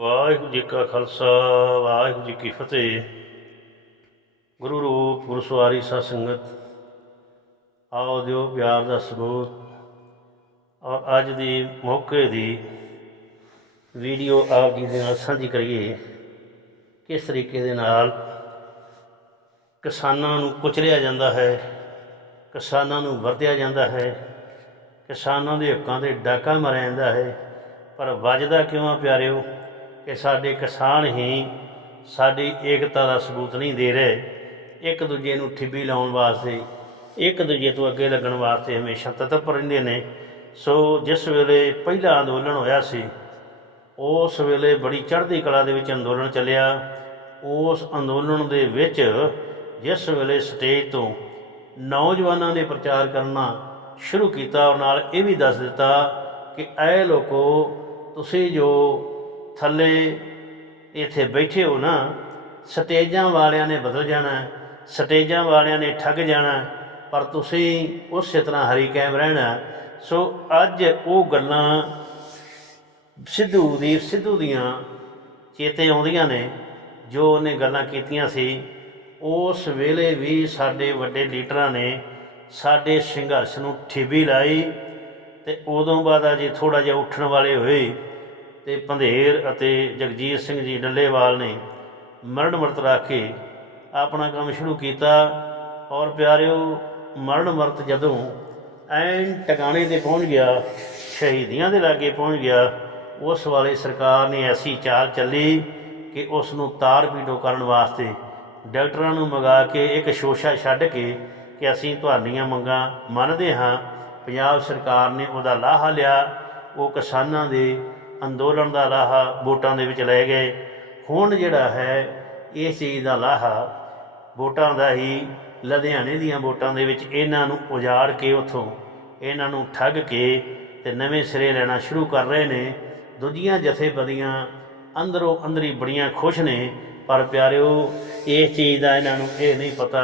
ਵਾਹਿਗੁਰੂ ਜੀ ਕਾ ਖਾਲਸਾ, ਵਾਹਿਗੁਰੂ ਜੀ ਕੀ ਫਤਿਹ। ਗੁਰੂ ਰੂਪ ਗੁਰਸਵਾਰੀ ਸਵਾਰੀ ਸੰਗਤ, ਆਓ ਦਿਓ ਪਿਆਰ ਦਾ ਸਬੂਤ। ਔਰ ਅੱਜ ਦੀ ਮੌਕੇ ਦੀ ਵੀਡੀਓ ਆਪ ਜੀ ਦੇ ਨਾਲ ਸਾਂਝੀ ਕਰੀਏ। ਕਿਸ ਤਰੀਕੇ ਦੇ ਨਾਲ ਕਿਸਾਨਾਂ ਨੂੰ ਕੁਚਲਿਆ ਜਾਂਦਾ ਹੈ, ਕਿਸਾਨਾਂ ਨੂੰ ਵਰਤਿਆ ਜਾਂਦਾ ਹੈ, ਕਿਸਾਨਾਂ ਦੇ ਹੱਕਾਂ ਤੇ ਡਾਕਾ ਮਾਰਿਆ ਜਾਂਦਾ ਹੈ, ਪਰ ਵੱਜਦਾ ਕਿਉਂ ਆ ਪਿਆਰਿਓ? ਕਿ ਸਾਡੇ ਕਿਸਾਨ ਹੀ ਸਾਡੀ ਏਕਤਾ ਦਾ ਸਬੂਤ ਨਹੀਂ ਦੇ ਰਹੇ। ਇੱਕ ਦੂਜੇ ਨੂੰ ਠਿੱਬੀ ਲਾਉਣ ਵਾਸਤੇ, ਇੱਕ ਦੂਜੇ ਤੋਂ ਅੱਗੇ ਲੱਗਣ ਵਾਸਤੇ ਹਮੇਸ਼ਾ ਤਤਪਰ ਰਹਿੰਦੇ ਨੇ। ਸੋ ਜਿਸ ਵੇਲੇ ਪਹਿਲਾ ਅੰਦੋਲਨ ਹੋਇਆ ਸੀ, ਉਸ ਵੇਲੇ ਬੜੀ ਚੜ੍ਹਦੀ ਕਲਾ ਦੇ ਵਿੱਚ ਅੰਦੋਲਨ ਚੱਲਿਆ। ਉਸ ਅੰਦੋਲਨ ਦੇ ਵਿੱਚ ਜਿਸ ਵੇਲੇ ਸਟੇਜ ਤੋਂ ਨੌਜਵਾਨਾਂ ਨੇ ਪ੍ਰਚਾਰ ਕਰਨਾ ਸ਼ੁਰੂ ਕੀਤਾ ਔਰ ਨਾਲ ਇਹ ਵੀ ਦੱਸ ਦਿੱਤਾ ਕਿ, ਐ ਲੋਕੋ, ਤੁਸੀਂ ਜੋ ਥੱਲੇ ਇੱਥੇ ਬੈਠੇ ਹੋ ਨਾ, ਸਟੇਜਾਂ ਵਾਲਿਆਂ ਨੇ ਬਦਲ ਜਾਣਾ, ਸਟੇਜਾਂ ਵਾਲਿਆਂ ਨੇ ਠੱਗ ਜਾਣਾ, ਪਰ ਤੁਸੀਂ ਉਸੇ ਤਰ੍ਹਾਂ ਹਰੀ ਕਾਇਮ ਰਹਿਣਾ। ਸੋ ਅੱਜ ਉਹ ਗੱਲਾਂ ਸਿੱਧੂ ਦੀ, ਸਿੱਧੂ ਦੀਆਂ ਚੇਤੇ ਆਉਂਦੀਆਂ ਨੇ, ਜੋ ਉਹਨੇ ਗੱਲਾਂ ਕੀਤੀਆਂ ਸੀ। ਉਸ ਵੇਲੇ ਵੀ ਸਾਡੇ ਵੱਡੇ ਲੀਡਰਾਂ ਨੇ ਸਾਡੇ ਸੰਘਰਸ਼ ਨੂੰ ਠੇਬੀ ਲਾਈ ਤੇ ਉਦੋਂ ਬਾਅਦ ਅਜੇ ਥੋੜਾ ਜਿਹਾ ਉੱਠਣ ਵਾਲੇ ਹੋਏ। ਤੇ ਪੰਧੇਰ ਅਤੇ ਜਗਜੀਤ ਸਿੰਘ ਜੀ ਡੱਲੇਵਾਲ ਨੇ ਮਰਨ ਵਰਤ ਰੱਖ ਕੇ ਆਪਣਾ ਕੰਮ ਸ਼ੁਰੂ ਕੀਤਾ ਔਰ ਪਿਆਰਿਓ, ਮਰਨ ਵਰਤ ਜਦੋਂ ਐਨ ਟਿਕਾਣੇ ਤੇ ਪਹੁੰਚ ਗਿਆ, ਸ਼ਹੀਦੀਆਂ ਦੇ ਲਾਗੇ ਪਹੁੰਚ ਗਿਆ, ਉਸ ਵਾਲੇ ਸਰਕਾਰ ਨੇ ਐਸੀ ਚਾਲ ਚੱਲੀ ਕਿ ਉਸ ਨੂੰ ਤਾਰ ਪੀਟੋ ਕਰਨ ਵਾਸਤੇ ਡਾਕਟਰਾਂ ਨੂੰ ਮੰਗਾ ਕੇ ਇੱਕ ਸ਼ੋਸ਼ਾ ਛੱਡ ਕੇ ਕਿ ਅਸੀਂ ਤੁਹਾਡੀਆਂ ਮੰਗਾਂ ਮੰਨਦੇ ਹਾਂ, ਪੰਜਾਬ ਸਰਕਾਰ ਨੇ ਉਹਦਾ ਲਾਹਾ ਲਿਆ, ਉਹ ਕਿਸਾਨਾਂ ਦੇ ਅੰਦੋਲਨ ਦਾ ਲਾਹਾ ਵੋਟਾਂ ਦੇ ਵਿੱਚ ਲੈ ਗਏ। ਹੁਣ ਜਿਹੜਾ ਹੈ, ਇਹ ਚੀਜ਼ ਦਾ ਲਾਹਾ ਵੋਟਾਂ ਦਾ ਹੀ ਲੁਧਿਆਣੇ ਦੀਆਂ ਵੋਟਾਂ ਦੇ ਵਿੱਚ ਇਹਨਾਂ ਨੂੰ ਉਜਾੜ ਕੇ ਉਥੋਂ ਇਹਨਾਂ ਨੂੰ ਠੱਗ ਕੇ ਤੇ ਨਵੇਂ ਸਿਰੇ ਲੈਣਾ ਸ਼ੁਰੂ ਕਰ ਰਹੇ ਨੇ। ਦੂਜੀਆਂ ਜਥੇਬੰਦੀਆਂ ਅੰਦਰੋਂ ਅੰਦਰੀ ਬੜੀਆਂ ਖੁਸ਼ ਨੇ, ਪਰ ਪਿਆਰਿਓ ਇਸ ਚੀਜ਼ ਦਾ ਇਹਨਾਂ ਨੂੰ ਇਹ ਨਹੀਂ ਪਤਾ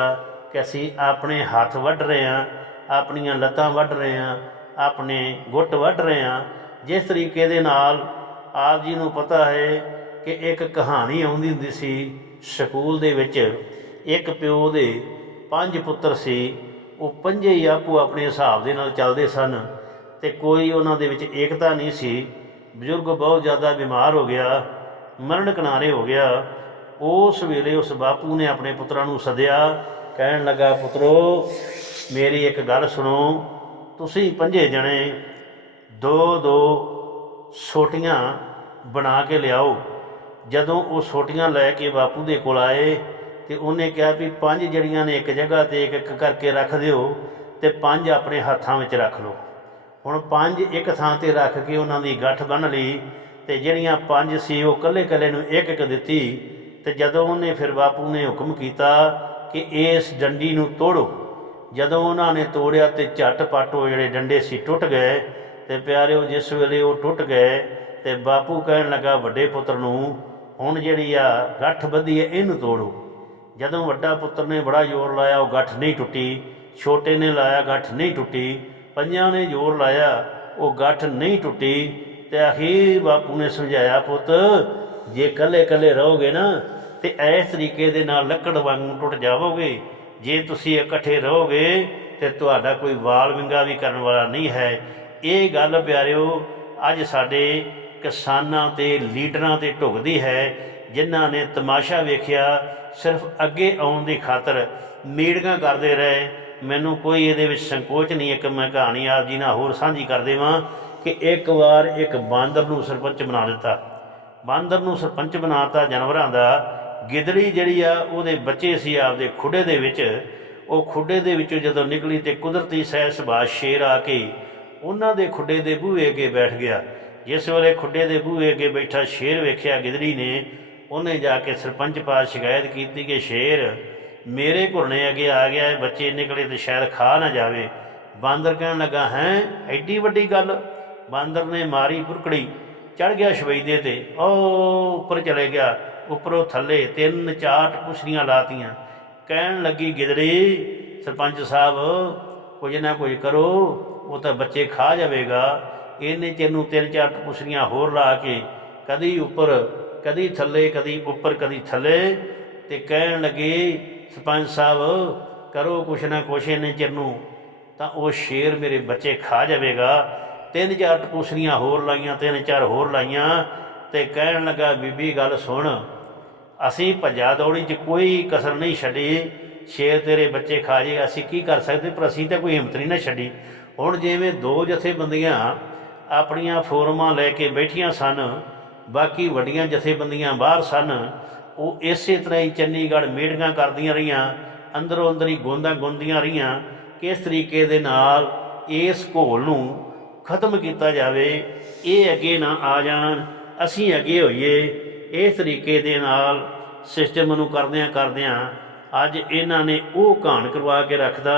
ਕਿ ਅਸੀਂ ਆਪਣੇ ਹੱਥ ਵੱਢ ਰਹੇ ਹਾਂ, ਆਪਣੀਆਂ ਲੱਤਾਂ ਵੱਢ ਰਹੇ ਹਾਂ, ਆਪਣੇ ਗੁੱਟ ਵੱਢ ਰਹੇ ਹਾਂ। ਜਿਸ ਤਰੀਕੇ ਦੇ ਨਾਲ ਆਪ ਜੀ ਨੂੰ ਪਤਾ ਹੈ ਕਿ ਇੱਕ ਕਹਾਣੀ ਆਉਂਦੀ ਹੁੰਦੀ ਸੀ ਸਕੂਲ ਦੇ ਵਿੱਚ, ਇੱਕ ਪਿਓ ਦੇ ਪੰਜ ਪੁੱਤਰ ਸੀ, ਉਹ ਪੰਜੇ ਹੀ ਆਪੋ ਆਪਣੇ ਹਿਸਾਬ ਦੇ ਨਾਲ ਚੱਲਦੇ ਸਨ ਤੇ ਕੋਈ ਉਹਨਾਂ ਦੇ ਵਿੱਚ ਏਕਤਾ ਨਹੀਂ ਸੀ। ਬਜ਼ੁਰਗ ਬਹੁਤ ਜ਼ਿਆਦਾ ਬਿਮਾਰ ਹੋ ਗਿਆ, ਮਰਨ ਕਿਨਾਰੇ ਹੋ ਗਿਆ। ਉਸ ਵੇਲੇ ਉਸ ਬਾਪੂ ਨੇ ਆਪਣੇ ਪੁੱਤਰਾਂ ਨੂੰ ਸੱਦਿਆ, ਕਹਿਣ ਲੱਗਾ, ਪੁੱਤਰੋ, ਮੇਰੀ ਇੱਕ ਗੱਲ ਸੁਣੋ, ਤੁਸੀਂ ਪੰਜੇ ਜਣੇ ਦੋ ਦੋ ਸੋਟੀਆਂ ਬਣਾ ਕੇ ਲਿਆਓ। ਜਦੋਂ ਉਹ ਸੋਟੀਆਂ ਲੈ ਕੇ ਬਾਪੂ ਦੇ ਕੋਲ ਆਏ ਤੇ ਉਹਨੇ ਕਿਹਾ ਵੀ ਪੰਜ ਜੜੀਆਂ ਨੇ ਇੱਕ ਜਗ੍ਹਾ ਤੇ ਇੱਕ ਇੱਕ ਕਰਕੇ ਰੱਖ ਦਿਓ ਤੇ ਪੰਜ ਆਪਣੇ ਹੱਥਾਂ ਵਿੱਚ ਰੱਖ ਲਓ। ਹੁਣ ਪੰਜ ਇੱਕ ਥਾਂ ਤੇ ਰੱਖ ਕੇ ਉਹਨਾਂ ਦੀ ਗੱਠ ਬੰਨ ਲਈ ਤੇ ਜਿਹੜੀਆਂ ਪੰਜ ਸੀ ਉਹ ਕੱਲੇ ਕੱਲੇ ਨੂੰ ਇੱਕ ਇੱਕ ਦਿੱਤੀ ਤੇ ਜਦੋਂ ਉਹਨੇ ਫਿਰ ਬਾਪੂ ਨੇ ਹੁਕਮ ਕੀਤਾ ਕਿ ਇਸ ਡੰਡੀ ਨੂੰ ਤੋੜੋ। ਜਦੋਂ ਉਹਨਾਂ ਨੇ ਤੋੜਿਆ ਤੇ ਝਟ ਪਟ ਉਹ ਜਿਹੜੇ ਡੰਡੇ ਸੀ ਟੁੱਟ ਗਏ ਤੇ ਪਿਆਰਿਓ, ਜਿਸ ਵੇਲੇ ਉਹ ਟੁੱਟ ਗਏ ਤੇ ਬਾਪੂ ਕਹਿਣ ਲੱਗਾ, ਵੱਡੇ ਪੁੱਤਰ ਨੂੰ ਹੁਣ ਜਿਹੜੀ ਆ ਗੱਠ ਬੱਧੀ ਹੈ ਇਹਨੂੰ ਤੋੜੋ। ਜਦੋਂ ਵੱਡਾ ਪੁੱਤਰ ਨੇ ਬੜਾ ਜ਼ੋਰ ਲਾਇਆ, ਉਹ ਗੱਠ ਨਹੀਂ ਟੁੱਟੀ। ਛੋਟੇ ਨੇ ਲਾਇਆ, ਗੱਠ ਨਹੀਂ ਟੁੱਟੀ। ਪੰਜਾਂ ਨੇ ਜ਼ੋਰ ਲਾਇਆ, ਉਹ ਗੱਠ ਨਹੀਂ ਟੁੱਟੀ। ਤੇ ਅਖੀਰ ਬਾਪੂ ਨੇ ਸਮਝਾਇਆ, ਪੁੱਤ, ਜੇ ਕੱਲੇ ਕੱਲੇ ਰਹੋਗੇ ਨਾ, ਤੇ ਇਸ ਤਰੀਕੇ ਦੇ ਨਾਲ ਲੱਕੜ ਵਾਂਗੂ ਟੁੱਟ ਜਾਵੋਗੇ। ਜੇ ਤੁਸੀਂ ਇਕੱਠੇ ਰਹੋਗੇ, ਤੇ ਤੁਹਾਡਾ ਕੋਈ ਵਾਲ ਵਿੰਗਾ ਵੀ ਕਰਨ ਵਾਲਾ ਨਹੀਂ ਹੈ। ਇਹ ਗੱਲ ਪਿਆਰਿਓ, ਅੱਜ ਸਾਡੇ ਕਿਸਾਨਾਂ ਤੇ ਲੀਡਰਾਂ ਤੇ ਢੁਕਦੀ ਹੈ, ਜਿਨ੍ਹਾਂ ਨੇ ਤਮਾਸ਼ਾ ਵੇਖਿਆ, ਸਿਰਫ ਅੱਗੇ ਆਉਣ ਦੀ ਖਾਤਰ ਮੀਟਿੰਗਾਂ ਕਰਦੇ ਰਹੇ। ਮੈਨੂੰ ਕੋਈ ਇਹਦੇ ਵਿੱਚ ਸੰਕੋਚ ਨਹੀਂ, ਇੱਕ ਮੈਂ ਕਹਾਣੀ ਆਪ ਜੀ ਨਾਲ ਹੋਰ ਸਾਂਝੀ ਕਰ ਦੇਵਾਂ ਕਿ ਇੱਕ ਵਾਰ ਇੱਕ ਬਾਂਦਰ ਨੂੰ ਸਰਪੰਚ ਬਣਾ ਦਿੱਤਾ। ਬਾਂਦਰ ਨੂੰ ਸਰਪੰਚ ਬਣਾਤਾ ਜਾਨਵਰਾਂ ਦਾ, ਗਿੱਦੜੀ ਜਿਹੜੀ ਆ, ਉਹਦੇ ਬੱਚੇ ਸੀ ਆਪਦੇ ਖੁੱਡੇ ਦੇ ਵਿੱਚ। ਉਹ ਖੁੱਡੇ ਦੇ ਵਿੱਚੋਂ ਜਦੋਂ ਨਿਕਲੀ ਤੇ ਕੁਦਰਤੀ ਸਹਿ ਸੁਭਾਅ ਸ਼ੇਰ ਆ ਕੇ ਉਹਨਾਂ ਦੇ ਖੁੱਡੇ ਦੇ ਬੂਹੇ ਅੱਗੇ ਬੈਠ ਗਿਆ। ਜਿਸ ਵੇਲੇ ਖੁੱਡੇ ਦੇ ਬੂਹੇ ਅੱਗੇ ਬੈਠਾ ਸ਼ੇਰ ਵੇਖਿਆ ਗਿੱਦੜੀ ਨੇ, ਉਹਨੇ ਜਾ ਕੇ ਸਰਪੰਚ ਪਾਸ ਸ਼ਿਕਾਇਤ ਕੀਤੀ ਕਿ ਸ਼ੇਰ, ਮੇਰੇ ਘੁਰਨੇ ਅੱਗੇ ਆ ਗਿਆ ਇਹ ਬੱਚੇ ਨਿਕਲੇ ਤੇ ਸ਼ਾਇਦ ਖਾ ਨਾ ਜਾਵੇ। ਬਾਂਦਰ ਕਹਿਣ ਲੱਗਾ, ਹੈ, ਐਡੀ ਵੱਡੀ ਗੱਲ? ਬਾਂਦਰ ਨੇ ਮਾਰੀ ਬੁਰਕੜੀ ਚੜ ਗਿਆ ਸ਼ਵੈਦੇ ਤੇ ਉਹ ਉੱਪਰ ਚਲੇ ਗਿਆ। ਉੱਪਰੋਂ ਥੱਲੇ ਤਿੰਨ ਚਾਰ ਪੁਛੜੀਆਂ ਲਾਤੀਆਂ। ਕਹਿਣ ਲੱਗੀ, ਗਿਦੜੀ, ਸਰਪੰਚ ਸਾਹਿਬ, ਕੁਝ ਨਾ ਕੁਝ ਕਰੋ। ਉਹ ਤਾਂ ਬੱਚੇ ਖਾ ਜਾਵੇਗਾ। ਇਹਨੇ ਚਿਰ ਨੂੰ ਤਿੰਨ ਚਾਰ ਪੁਛੜੀਆਂ ਹੋਰ ਲਾ ਕੇ ਕਦੀ ਉੱਪਰ, ਕਦੀ ਥੱਲੇ, ਕਦੀ ਉੱਪਰ, ਕਦੀ ਥੱਲੇ ਤੇ ਕਹਿਣ ਲੱਗੇ, ਸਰਪੰਚ ਸਾਹਿਬ, ਕਰੋ ਕੁਛ ਨਾ ਕੁਛ ਇਹਨੇ ਚਿਰ ਨੂੰ। ਤਾਂ ਉਹ ਸ਼ੇਰ ਮੇਰੇ ਬੱਚੇ ਖਾ ਜਾਵੇਗਾ। ਤਿੰਨ ਚਾਰ ਟਪੂਸਰੀਆਂ ਹੋਰ ਲਾਈਆਂ, ਤਿੰਨ ਚਾਰ ਹੋਰ ਲਾਈਆਂ ਤੇ ਕਹਿਣ ਲੱਗਾ, ਬੀਬੀ, ਗੱਲ ਸੁਣ। ਅਸੀਂ ਭੱਜਾ ਦੌੜੀ 'ਚ ਕੋਈ ਕਸਰ ਨਹੀਂ ਛੱਡੀ। ਸ਼ੇਰ ਤੇਰੇ ਬੱਚੇ ਖਾ ਜੇ ਅਸੀਂ ਕੀ ਕਰ ਸਕਦੇ? ਪਰ ਅਸੀਂ ਤਾਂ ਕੋਈ ਹਿੰਮਤ ਨਹੀਂ ਨਾ ਛੱਡੀ। ਹੁਣ ਜਿਵੇਂ ਦੋ ਜਥੇਬੰਦੀਆਂ ਆਪਣੀਆਂ ਫੋਰਮਾਂ ਲੈ ਕੇ ਬੈਠੀਆਂ ਸਨ, ਬਾਕੀ ਵੱਡੀਆਂ ਜਥੇਬੰਦੀਆਂ ਬਾਹਰ ਸਨ, ਉਹ ਇਸੇ ਤਰ੍ਹਾਂ ਹੀ ਚੰਡੀਗੜ੍ਹ ਮੀਟਿੰਗਾਂ ਕਰਦੀਆਂ ਰਹੀਆਂ, ਅੰਦਰੋਂ ਅੰਦਰ ਹੀ ਗੋਂਦਾਂ ਗੁੰਦੀਆਂ ਰਹੀਆਂ, ਕਿਸ ਤਰੀਕੇ ਦੇ ਨਾਲ ਇਸ ਘੋਲ ਨੂੰ ਖਤਮ ਕੀਤਾ ਜਾਵੇ, ਇਹ ਅੱਗੇ ਨਾ ਆ ਜਾਣ, ਅਸੀਂ ਅੱਗੇ ਹੋਈਏ, ਇਸ ਤਰੀਕੇ ਦੇ ਨਾਲ ਸਿਸਟਮ ਨੂੰ ਕਰਦਿਆਂ ਕਰਦਿਆਂ ਅੱਜ ਇਹਨਾਂ ਨੇ ਉਹ ਘਾਣ ਕਰਵਾ ਕੇ ਰੱਖਦਾ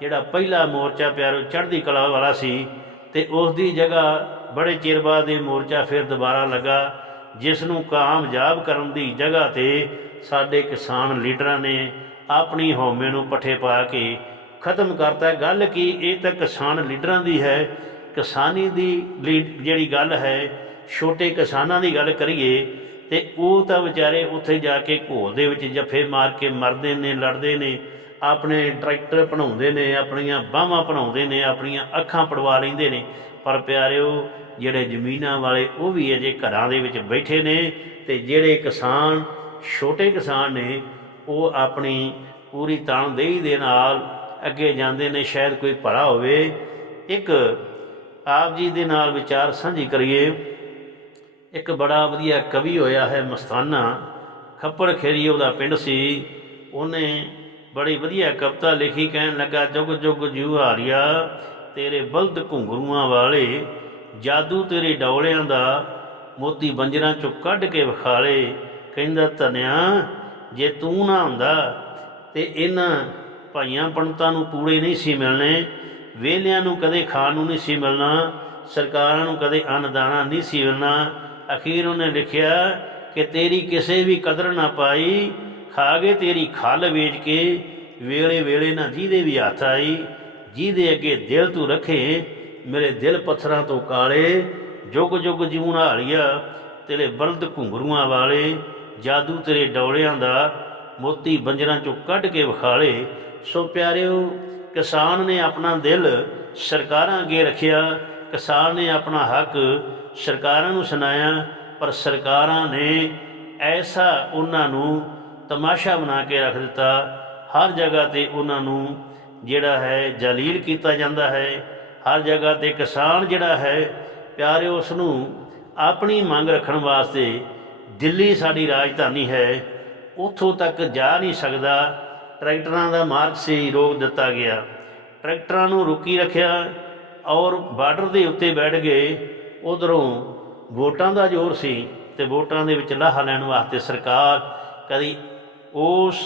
ਜਿਹੜਾ ਪਹਿਲਾ ਮੋਰਚਾ ਪਿਆਰੋ ਚੜ੍ਹਦੀ ਕਲਾ ਵਾਲਾ ਸੀ ਤੇ ਉਸ ਦੀ ਜਗ੍ਹਾ ਬੜੇ ਚਿਰ ਬਾਅਦ ਇਹ ਮੋਰਚਾ ਫਿਰ ਦੁਬਾਰਾ ਲੱਗਾ ਜਿਸ ਨੂੰ ਕਾਮਯਾਬ ਕਰਨ ਦੀ ਜਗ੍ਹਾ ਤੇ ਸਾਡੇ ਕਿਸਾਨ ਲੀਡਰਾਂ ਨੇ ਆਪਣੀ ਹਉਮੈ ਨੂੰ ਪੱਠੇ ਪਾ ਕੇ ਖਤਮ ਕਰਤਾ। ਗੱਲ ਕੀ, ਇਹ ਤਾਂ ਕਿਸਾਨ ਲੀਡਰਾਂ ਦੀ ਹੈ। ਕਿਸਾਨੀ ਦੀ ਲੀ- ਜਿਹੜੀ ਗੱਲ ਹੈ, ਛੋਟੇ ਕਿਸਾਨਾਂ ਦੀ ਗੱਲ ਕਰੀਏ, ਤੇ ਉਹ ਤਾਂ ਵਿਚਾਰੇ ਉੱਥੇ ਜਾ ਕੇ ਘੋਲ ਦੇ ਵਿੱਚ ਜੱਫੇ ਮਾਰ ਕੇ ਮਰਦੇ ਨੇ, ਲੜਦੇ ਨੇ। ਆਪਣੇ ਟਰੈਕਟਰ ਬਣਾਉਂਦੇ ਨੇ, ਆਪਣੀਆਂ ਬਾਹਾਂ ਬਣਾਉਂਦੇ ਨੇ, ਆਪਣੀਆਂ ਅੱਖਾਂ ਪੜਵਾ ਲੈਂਦੇ ਨੇ। ਪਰ ਪਿਆਰਿਓ, ਜਿਹੜੇ ਜ਼ਮੀਨਾਂ ਵਾਲੇ ਉਹ ਵੀ ਅਜੇ ਘਰਾਂ ਦੇ ਵਿੱਚ ਬੈਠੇ ਨੇ ਤੇ ਜਿਹੜੇ ਕਿਸਾਨ, ਛੋਟੇ ਕਿਸਾਨ ਨੇ, ਉਹ ਆਪਣੀ ਪੂਰੀ ਤਨਦੇਹੀ ਦੇ ਨਾਲ ਅੱਗੇ ਜਾਂਦੇ ਨੇ, ਸ਼ਾਇਦ ਕੋਈ ਭਲਾ ਹੋਵੇ। ਇੱਕ ਆਪ ਜੀ ਦੇ ਨਾਲ ਵਿਚਾਰ ਸਾਂਝੀ ਕਰੀਏ। ਇੱਕ ਬੜਾ ਵਧੀਆ ਕਵੀ ਹੋਇਆ ਹੈ ਮਸਤਾਨਾ। ਖੱਪੜ ਖੇਰੀ ਉਹਦਾ ਪਿੰਡ ਸੀ। ਉਹਨੇ ਬੜੀ ਵਧੀਆ ਕਵਿਤਾ ਲਿਖੀ, ਕਹਿਣ ਲੱਗਾ, ਜੁਗ ਜੁਗ ਜੂ ਤੇਰੇ ਬਲਦ ਘੁੰਗਰੂਆਂ ਵਾਲੇ, ਜਾਦੂ ਤੇਰੇ ਡੌਲਿਆਂ ਦਾ ਮੋਤੀ ਬੰਜਰਾਂ ਚੋਂ ਕੱਢ ਕੇ ਵਿਖਾਲੇ। ਕਹਿੰਦਾ, ਧਨਿਆ, ਜੇ ਤੂੰ ਨਾ ਹੁੰਦਾ, ਤੇ ਇਹਨਾਂ ਭਾਈਆਂ ਪੰਡਤਾਂ ਨੂੰ ਪੂੜੇ ਨਹੀਂ ਸੀ ਮਿਲਣੇ ਵੇਲਿਆਂ ਨੂੰ ਕਦੇ ਖਾਣ ਨੂੰ ਨਹੀਂ ਸੀ ਮਿਲਣਾ, ਸਰਕਾਰਾਂ ਨੂੰ ਕਦੇ ਅੰਨਦਾਨਾ ਨਹੀਂ ਸੀ ਮਿਲਣਾ। ਅਖੀਰ ਉਹਨੇ ਲਿਖਿਆ ਕਿ ਤੇਰੀ ਕਿਸੇ ਵੀ ਕਦਰ ਨਾ ਪਾਈ ਖਾ ਗਏ, ਤੇਰੀ ਖੱਲ ਵੇਚ ਕੇ ਵੇਲੇ ਵੇਲੇ ਨਾ ਜਿਹਦੇ ਵੀ ਹੱਥ ਆਈ, ਜਿਹਦੇ ਅੱਗੇ ਦਿਲ ਤੂੰ ਰੱਖੇ, ਮੇਰੇ ਦਿਲ ਪੱਥਰਾਂ ਤੋਂ ਕਾਲੇ, ਜੁਗ ਜੁਗ ਜੀਵਨ ਹਾਲੀਆ, ਤੇਰੇ ਬਲਦ ਘੁੰਗਰੂਆਂ ਵਾਲੇ, ਜਾਦੂ ਤੇਰੇ ਡੌਲਿਆਂ ਦਾ, ਮੋਤੀ ਬੰਜਰਾਂ ਚੋਂ ਕੱਢ ਕੇ ਵਿਖਾਲੇ। ਸੋ ਪਿਆਰਿਓ, ਕਿਸਾਨ ਨੇ ਆਪਣਾ ਦਿਲ ਸਰਕਾਰਾਂ ਅੱਗੇ ਰੱਖਿਆ, ਕਿਸਾਨ ਨੇ ਆਪਣਾ ਹੱਕ ਸਰਕਾਰਾਂ ਨੂੰ ਸੁਣਾਇਆ, ਪਰ ਸਰਕਾਰਾਂ ਨੇ ਐਸਾ ਉਹਨਾਂ ਨੂੰ ਤਮਾਸ਼ਾ ਬਣਾ ਕੇ ਰੱਖ ਦਿੱਤਾ। ਹਰ ਜਗ੍ਹਾ ਤੇ ਉਹਨਾਂ ਨੂੰ ਜਿਹੜਾ ਹੈ ਜਲੀਲ ਕੀਤਾ ਜਾਂਦਾ ਹੈ। ਹਰ ਜਗ੍ਹਾ ਤੇ ਕਿਸਾਨ ਜਿਹੜਾ ਹੈ ਪਿਆਰੇ ਉਸ ਨੂੰ ਆਪਣੀ ਮੰਗ ਰੱਖਣ ਵਾਸਤੇ ਦਿੱਲੀ ਸਾਡੀ ਰਾਜਧਾਨੀ ਹੈ। ਉੱਥੋਂ ਤੱਕ ਜਾ ਨਹੀਂ ਸਕਦਾ। ਟਰੈਕਟਰਾਂ ਦਾ ਮਾਰਗ ਸੀ, ਰੋਕ ਦਿੱਤਾ ਗਿਆ। ਟਰੈਕਟਰਾਂ ਨੂੰ ਰੁਕੀ ਰੱਖਿਆ ਔਰ ਬਾਰਡਰ ਦੇ ਉੱਤੇ ਬੈਠ ਗਏ। ਉਧਰੋਂ ਵੋਟਾਂ ਦਾ ਜ਼ੋਰ ਸੀ ਤੇ ਵੋਟਾਂ ਦੇ ਵਿੱਚ ਲਾਹਾ ਲੈਣ ਵਾਸਤੇ ਸਰਕਾਰ ਕਦੀ ਉਸ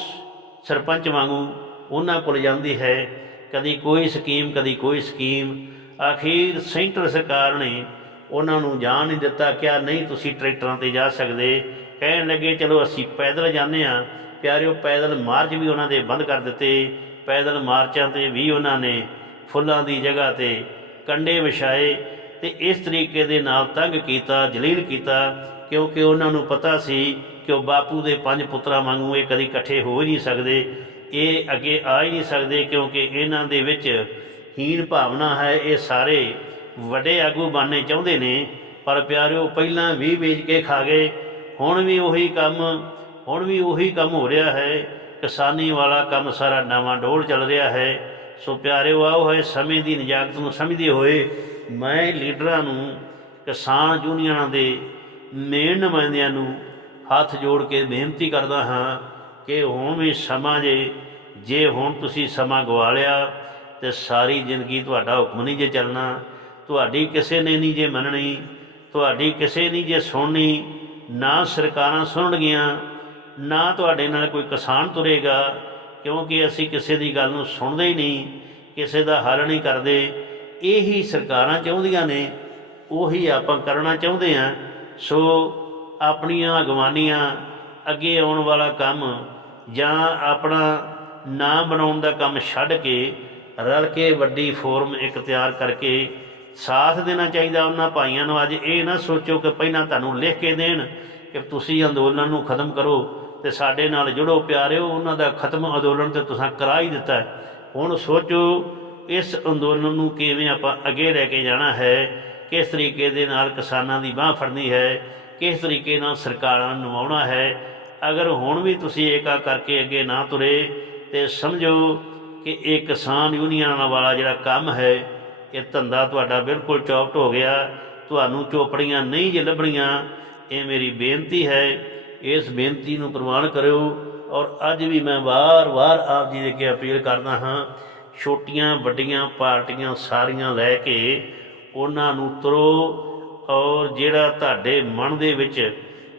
ਸਰਪੰਚ ਵਾਂਗੂ ਉਹਨਾਂ ਕੋਲ ਜਾਂਦੀ ਹੈ, ਕਦੀ ਕੋਈ ਸਕੀਮ, ਕਦੀ ਕੋਈ ਸਕੀਮ। ਆਖੀਰ ਸੈਂਟਰ ਸਰਕਾਰ ਨੇ ਉਹਨਾਂ ਨੂੰ ਜਾਣ ਨਹੀਂ ਦਿੱਤਾ, ਕਿਹਾ, ਨਹੀਂ, ਤੁਸੀਂ ਟਰੈਕਟਰਾਂ ਤੇ ਜਾ ਸਕਦੇ। ਕਹਿਣ ਲੱਗੇ, ਚਲੋ, ਅਸੀਂ ਪੈਦਲ ਜਾਂਦੇ ਆ ਪਿਆਰਿਓ, ਪੈਦਲ ਮਾਰਚ ਵੀ ਉਹਨਾਂ ਦੇ ਬੰਦ ਕਰ ਦਿੱਤੇ। ਪੈਦਲ ਮਾਰਚਾਂ ਤੇ ਵੀ ਉਹਨਾਂ ਨੇ ਫੁੱਲਾਂ ਦੀ ਜਗ੍ਹਾ ਤੇ ਕੰਡੇ ਵਿਛਾਏ ਤੇ ਇਸ ਤਰੀਕੇ ਦੇ ਨਾਲ ਤੰਗ ਕੀਤਾ, ਜਲੀਲ ਕੀਤਾ। ਕਿਉਂਕਿ ਉਹਨਾਂ ਨੂੰ ਪਤਾ ਸੀ ਕਿ ਉਹ ਬਾਪੂ ਦੇ ਪੰਜ ਪੁੱਤਰਾਂ ਵਾਂਗੂ ਇਹ ਕਦੀ ਇਕੱਠੇ ਹੋ ਹੀ ਨਹੀਂ ਸਕਦੇ। ਇਹ ਅੱਗੇ ਆ ਹੀ ਨਹੀਂ ਸਕਦੇ ਕਿਉਂਕਿ ਇਹਨਾਂ ਦੇ ਵਿੱਚ ਹੀਣ ਭਾਵਨਾ ਹੈ। ਇਹ ਸਾਰੇ ਵੱਡੇ ਆਗੂ ਬਣਨੇ ਚਾਹੁੰਦੇ ਨੇ। ਪਰ ਪਿਆਰਿਓ, ਪਹਿਲਾਂ ਵੀ ਵੇਚ ਕੇ ਖਾ ਗਏ। ਹੁਣ ਵੀ ਉਹੀ ਕੰਮ, ਹੁਣ ਵੀ ਉਹੀ ਕੰਮ ਹੋ ਰਿਹਾ ਹੈ। ਕਿਸਾਨੀ ਵਾਲਾ ਕੰਮ ਸਾਰਾ ਨਵਾਂ ਡੋਲ ਚੱਲ ਰਿਹਾ ਹੈ। ਸੋ ਪਿਆਰਿਓ, ਆਓ ਹੈ ਸਮੇਂ ਦੀ ਨਜਾਕਤ ਨੂੰ ਸਮਝਦੇ ਹੋਏ ਮੈਂ ਲੀਡਰਾਂ ਨੂੰ ਕਿਸਾਨ ਯੂਨੀਅਨਾਂ ਦੇ ਮੇਨ ਨੁਮਾਇੰਦਿਆਂ ਨੂੰ ਹੱਥ ਜੋੜ ਕੇ ਬੇਨਤੀ ਕਰਦਾ ਹਾਂ ਕਿ ਹੁਣ ਵੀ ਸਮਾਂ ਜੇ ਜੇ ਹੁਣ ਤੁਸੀਂ ਸਮਾਂ ਗਵਾ ਲਿਆ ਤੇ ਸਾਰੀ ਜ਼ਿੰਦਗੀ ਤੁਹਾਡਾ ਹੁਕਮ ਨਹੀਂ ਜੇ ਚੱਲਣਾ, ਤੁਹਾਡੀ ਕਿਸੇ ਨੇ ਨਹੀਂ ਜੇ ਮੰਨਣੀ, ਤੁਹਾਡੀ ਕਿਸੇ ਨਹੀਂ ਜੇ ਸੁਣਨੀ, ਨਾ ਸਰਕਾਰਾਂ ਸੁਣਨਗੀਆਂ, ਨਾ ਤੁਹਾਡੇ ਨਾਲ ਕੋਈ ਕਿਸਾਨ ਤੁਰੇਗਾ, ਕਿਉਂਕਿ ਅਸੀਂ ਕਿਸੇ ਦੀ ਗੱਲ ਨੂੰ ਸੁਣਦੇ ਹੀ ਨਹੀਂ, ਕਿਸੇ ਦਾ ਹੱਲ ਨਹੀਂ ਕਰਦੇ, ਇਹੀ ਸਰਕਾਰਾਂ ਚਾਹੁੰਦੀਆਂ ਨੇ, ਉਹੀ ਆਪਾਂ ਕਰਨਾ ਚਾਹੁੰਦੇ ਆ ਸੋ ਆਪਣੀਆਂ ਅਗਵਾਨੀਆਂ ਅੱਗੇ ਆਉਣ ਵਾਲਾ ਕੰਮ ਜਾਂ ਆਪਣਾ ਨਾਂ ਬਣਾਉਣ ਦਾ ਕੰਮ ਛੱਡ ਕੇ ਰਲ ਕੇ ਵੱਡੀ ਫੋਰਮ ਇੱਕ ਤਿਆਰ ਕਰਕੇ ਸਾਥ ਦੇਣਾ ਚਾਹੀਦਾ ਉਹਨਾਂ ਭਾਈਆਂ ਨੂੰ। ਅੱਜ ਇਹ ਨਾ ਸੋਚੋ ਕਿ ਪਹਿਲਾਂ ਤੁਹਾਨੂੰ ਲਿਖ ਕੇ ਦੇਣ ਕਿ ਤੁਸੀਂ ਅੰਦੋਲਨ ਨੂੰ ਖਤਮ ਕਰੋ ਤੇ ਸਾਡੇ ਨਾਲ ਜੁੜੋ ਪਿਆਰਿਓ, ਉਹਨਾਂ ਦਾ ਖਤਮ ਅੰਦੋਲਨ ਤੇ ਤੁਸੀਂ ਕਰਾ ਹੀ ਦਿੱਤਾ ਹੁਣ ਸੋਚੋ, ਇਸ ਅੰਦੋਲਨ ਨੂੰ ਕਿਵੇਂ ਆਪਾਂ ਅੱਗੇ ਲੈ ਕੇ ਜਾਣਾ ਹੈ? ਕਿਸ ਤਰੀਕੇ ਦੇ ਨਾਲ ਕਿਸਾਨਾਂ ਦੀ ਬਾਹ ਫੜਨੀ ਹੈ, ਕਿਸ ਤਰੀਕੇ ਨਾਲ ਸਰਕਾਰਾਂ ਨੂੰ ਨਿਭਾਉਣਾ ਹੈ, ਅਗਰ ਹੁਣ ਵੀ ਤੁਸੀਂ ਏਕਾ ਕਰਕੇ ਅੱਗੇ ਨਾ ਤੁਰੇ, ਤੇ ਸਮਝੋ ਕਿ ਇਹ ਕਿਸਾਨ ਯੂਨੀਅਨਾਂ ਵਾਲਾ ਜਿਹੜਾ ਕੰਮ ਹੈ, ਇਹ ਧੰਦਾ ਤੁਹਾਡਾ ਬਿਲਕੁਲ ਚੌਪਟ ਹੋ ਗਿਆ, ਤੁਹਾਨੂੰ ਚੋਪੜੀਆਂ ਨਹੀਂ ਜੇ ਲੱਭਣੀਆਂ, ਇਹ ਮੇਰੀ ਬੇਨਤੀ ਹੈ, ਇਸ ਬੇਨਤੀ ਨੂੰ ਪ੍ਰਵਾਨ ਕਰਿਓ, ਔਰ ਅੱਜ ਵੀ ਮੈਂ ਵਾਰ-ਵਾਰ ਆਪ ਜੀ ਦੇ ਅੱਗੇ ਅਪੀਲ ਕਰਦਾ ਹਾਂ, ਛੋਟੀਆਂ, ਵੱਡੀਆਂ ਪਾਰਟੀਆਂ ਸਾਰੀਆਂ ਲੈ ਕੇ ਉਹਨਾਂ ਨੂੰ ਤੁਰੋ ਔਰ ਜਿਹੜਾ ਤੁਹਾਡੇ ਮਨ ਦੇ ਵਿੱਚ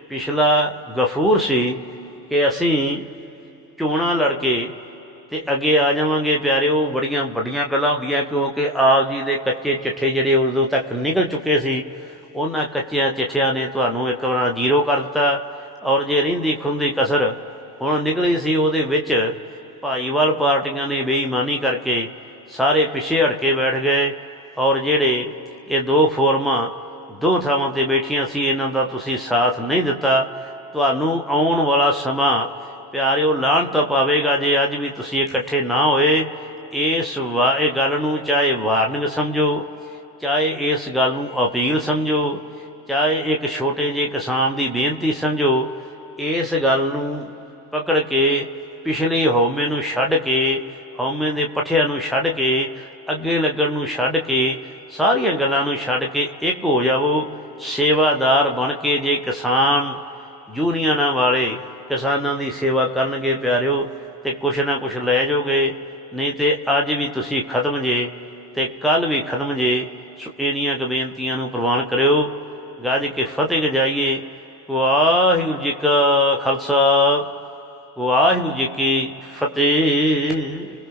ਪਿਛਲਾ ਗਫੂਰ ਸੀ ਕਿ ਅਸੀਂ ਚੋਣਾਂ ਲੜ ਕੇ ਤੇ ਅੱਗੇ ਆ ਜਾਵਾਂਗੇ ਪਿਆਰਿਓ ਬੜੀਆਂ ਵੱਡੀਆਂ ਗੱਲਾਂ ਹੁੰਦੀਆਂ ਕਿਉਂਕਿ ਆਪ ਜੀ ਦੇ ਕੱਚੇ ਚਿੱਠੇ ਜਿਹੜੇ ਉਦੋਂ ਤੱਕ ਨਿਕਲ ਚੁੱਕੇ ਸੀ, ਉਹਨਾਂ ਕੱਚਿਆਂ ਚਿੱਠਿਆਂ ਨੇ ਤੁਹਾਨੂੰ ਇੱਕ ਵਾਰ ਜ਼ੀਰੋ ਕਰ ਦਿੱਤਾ ਔਰ ਜੇ ਰਹਿੰਦੀ ਖੁੰਦੀ ਕਸਰ ਹੁਣ ਨਿਕਲੀ ਸੀ ਉਹਦੇ ਵਿੱਚ ਭਾਈਵਾਲ ਪਾਰਟੀਆਂ ਨੇ ਬੇਈਮਾਨੀ ਕਰਕੇ ਸਾਰੇ ਪਿੱਛੇ ਹਟ ਕੇ ਬੈਠ ਗਏ ਔਰ ਜਿਹੜੇ ਇਹ ਦੋ ਫੋਰਮਾਂ, ਦੋ ਥਾਵਾਂ ਤੇ ਬੈਠੀਆਂ ਸੀ, ਇਹਨਾਂ ਦਾ ਤੁਸੀਂ ਸਾਥ ਨਹੀਂ ਦਿੱਤਾ। ਤੁਹਾਨੂੰ ਆਉਣ ਵਾਲਾ ਸਮਾਂ ਪਿਆਰਿਓ, ਲਾਹਣ ਤਾਂ ਪਾਵੇਗਾ ਜੇ ਅੱਜ ਵੀ ਤੁਸੀਂ ਇਕੱਠੇ ਨਾ ਹੋਏ। ਇਸ ਵਾ, ਇਹ ਗੱਲ ਨੂੰ ਚਾਹੇ ਵਾਰਨਿੰਗ ਸਮਝੋ, ਚਾਹੇ ਇਸ ਗੱਲ ਨੂੰ ਅਪੀਲ ਸਮਝੋ, ਚਾਹੇ ਇੱਕ ਛੋਟੇ ਜਿਹੇ ਕਿਸਾਨ ਦੀ ਬੇਨਤੀ ਸਮਝੋ, ਇਸ ਗੱਲ ਨੂੰ ਪਕੜ ਕੇ ਪਿਛਲੇ ਹਉਮੈ ਨੂੰ ਛੱਡ ਕੇ, ਹਉਮੈ ਦੇ ਪੱਠਿਆਂ ਨੂੰ ਛੱਡ ਕੇ ਅੱਗੇ ਲੱਗਣ ਨੂੰ ਛੱਡ ਕੇ, ਸਾਰੀਆਂ ਗੱਲਾਂ ਨੂੰ ਛੱਡ ਕੇ ਇੱਕ ਹੋ ਜਾਵੋ, ਸੇਵਾਦਾਰ ਬਣ ਕੇ ਜੇ ਕਿਸਾਨ ਯੂਨੀਅਨਾਂ ਵਾਲੇ ਕਿਸਾਨਾਂ ਦੀ ਸੇਵਾ ਕਰਨਗੇ ਪਿਆਰਿਓ, ਤੇ ਕੁਛ ਨਾ ਕੁਛ ਲੈ ਜਾਓਗੇ, ਨਹੀਂ ਤੇ ਅੱਜ ਵੀ ਤੁਸੀਂ ਖਤਮ ਜੇ, ਤੇ ਕੱਲ ਵੀ ਖਤਮ ਜੇ, ਸੋ ਇਹਨੀਆਂ ਕੁ ਬੇਨਤੀਆਂ ਨੂੰ ਪ੍ਰਵਾਨ ਕਰਿਓ। ਗੱਜ ਕੇ ਫਤਿਹ ਗਜਾਈਏ। ਵਾਹਿਗੁਰੂ ਜੀ ਕਾ ਖਾਲਸਾ, ਵਾਹਿਗੁਰੂ ਜੀ ਕੀ ਫਤਿਹ।